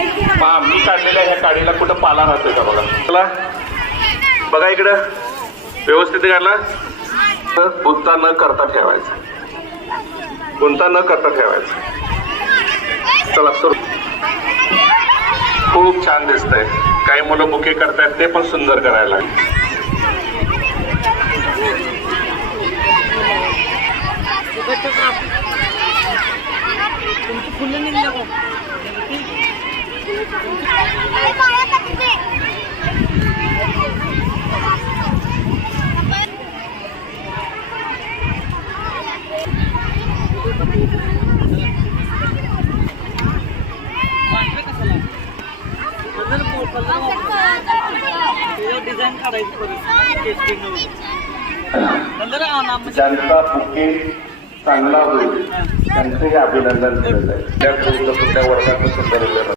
मी काढलेल्या ह्या काडीला कुठं पाला राहतोय का बघा. चला बघा इकडं व्यवस्थित काढला. गुंता न करता ठेवायचा, गुंता न करता ठेवायचा. चला सुरू. खूप छान दिसतंय. काही मुलं बुके करतायत ते पण सुंदर करायला. डिझाईन ज्यांचा बुके चांगला होईल त्यांचेही अभिनंदन केलं जाईल. त्या वर्गाचं सुंदर